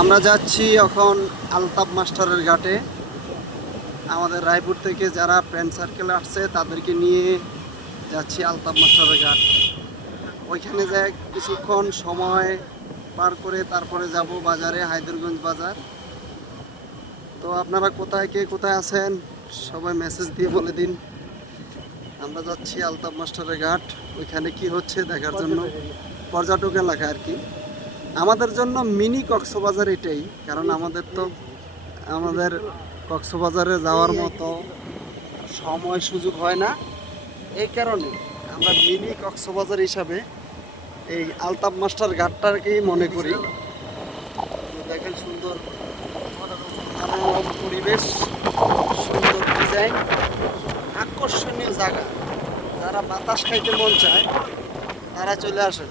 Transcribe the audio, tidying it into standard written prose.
আমরা যাচ্ছি এখন আলতাফ মাস্টারের ঘাটে। আমাদের রায়পুর থেকে যারা ফ্রেন্ড সার্কেল আসছে তাদেরকে নিয়ে যাচ্ছি আলতাফ মাস্টারের ঘাট। ওইখানে যাই কিছুক্ষণ সময় পার করে তারপরে যাব বাজারে, হায়দরগঞ্জ বাজার। তো আপনারা কোথায় কে কোথায় আছেন সবাই মেসেজ দিয়ে বলে দিন। আমরা যাচ্ছি আলতাফ মাস্টারের ঘাট, ওইখানে কি হচ্ছে দেখার জন্য। পর্যটক এলাকা আর কি, আমাদের জন্য মিনি কক্সবাজার এটাই। কারণ আমাদের কক্সবাজারে যাওয়ার মতো সময় সুযোগ হয় না, এই কারণে আমরা মিনি কক্সবাজার হিসাবে এই আলতাফ মাস্টার ঘাটটাকেই মনে করি। তো দেখেন সুন্দর মনোরম পরিবেশ, সুন্দর ডিজাইন, আকর্ষণীয় জায়গা। যারা বাতাস খাইতে মন চায় তারা চলে আসেন।